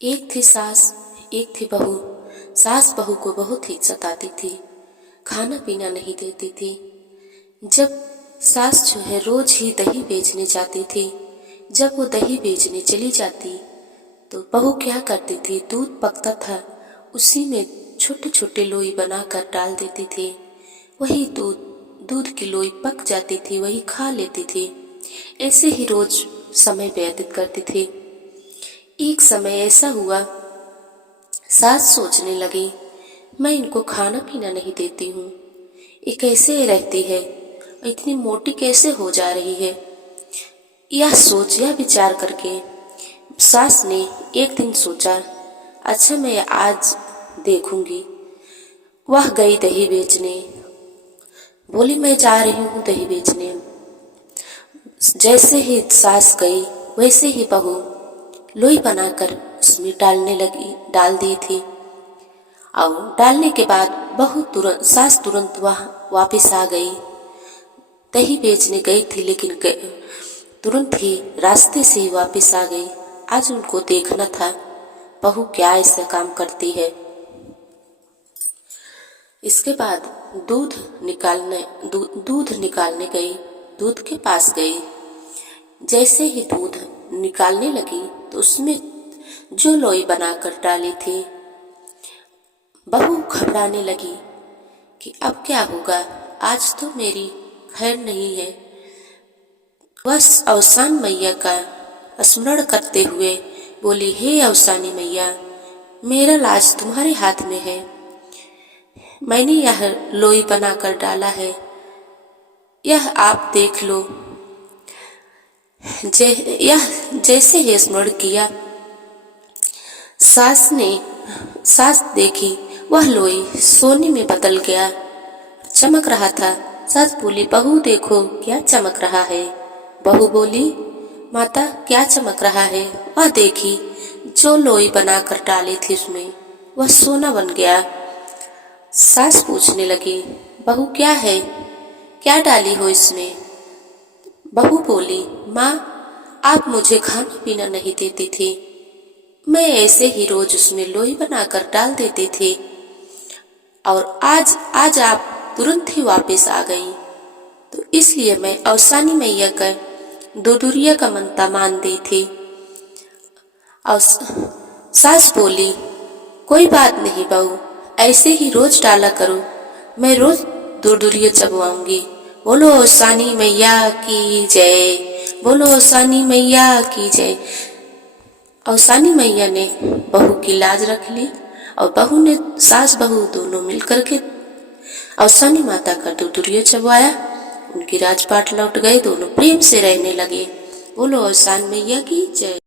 एक थी सास, एक थी बहू। सास बहू को बहुत ही सताती थी, खाना पीना नहीं देती थी। जब सास जो है रोज ही दही बेचने जाती थी, जब वो दही बेचने चली जाती तो बहू क्या करती थी, दूध पकता था उसी में छोटे छोटे लोई बनाकर डाल देती थी। वही दूध की लोई पक जाती थी, वही खा लेती थी। ऐसे ही रोज समय व्यतीत करती थी। एक समय ऐसा हुआ, सास सोचने लगी, मैं इनको खाना पीना नहीं देती हूँ, ये कैसे रहती है, इतनी मोटी कैसे हो जा रही है। यह विचार करके सास ने एक दिन सोचा, अच्छा मैं आज देखूंगी। वह गई दही बेचने, बोली मैं जा रही हूँ दही बेचने। जैसे ही सास गई वैसे ही बहू लोई बनाकर उसमें डाल दी थी। और डालने के बाद सास तुरंत वापस आ गई। दही बेचने गई थी लेकिन तुरंत ही रास्ते से ही वापस आ गई। आज उनको देखना था बहू क्या ऐसा काम करती है। इसके बाद दूध निकालने गई, दूध के पास गई। जैसे ही दूध निकालने लगी तो उसमें जो लोई बनाकर डाली थी, बहू घबराने लगी कि अब क्या होगा, आज तो मेरी खैर नहीं है। वह अवसान मैया का स्मरण करते हुए बोली, हे अवसानी मैया, मेरा लाज तुम्हारे हाथ में है। मैंने यह लोई बनाकर डाला है, यह आप देख लो। जैसे ही स्मरण किया, सास देखी वह लोई सोने में बदल गया, चमक रहा था। सास बोली, बहू देखो क्या चमक रहा है। बहू बोली, माता क्या चमक रहा है। वह देखी जो लोई बनाकर डाली थी उसमें वह सोना बन गया। सास पूछने लगी, बहू क्या है, क्या डाली हो इसमें। बहू बोली, माँ आप मुझे खाना पीना नहीं देती थी, मैं ऐसे ही रोज उसमें लोई बनाकर डाल देती थी, और आज आप तुरंत ही वापस आ गई, तो इसलिए मैं अवसानी मैया का दुदुरिया का मनता मान दी थी। और सास बोली, कोई बात नहीं बहू, ऐसे ही रोज डाला करो, मैं रोज दुदुरिया चबवाऊंगी। बोलो अवसानी मैया की जय, बोलो अवसानी मैया की जय। अवसानी मैया ने बहू की लाज रख ली और बहू ने सास बहू दोनों मिलकर के अवसानी माता का दुदुरिया चबवाया। उनकी राजपाट लौट गई, दोनों प्रेम से रहने लगे। बोलो अवसान मैया की जय।